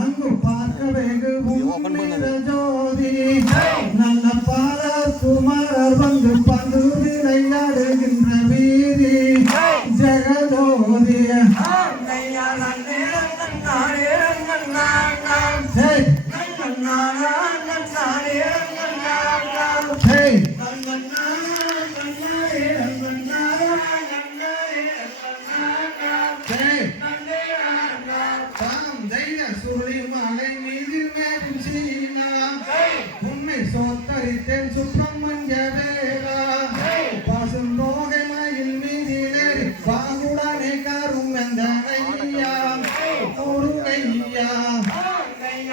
அங்கு பார்க்க வெகு ஜோதி நல்ல பால குமாரர் வந்து பந்து விளையாடுகின்ற வீதி ஜெகஜோதி சுற்றி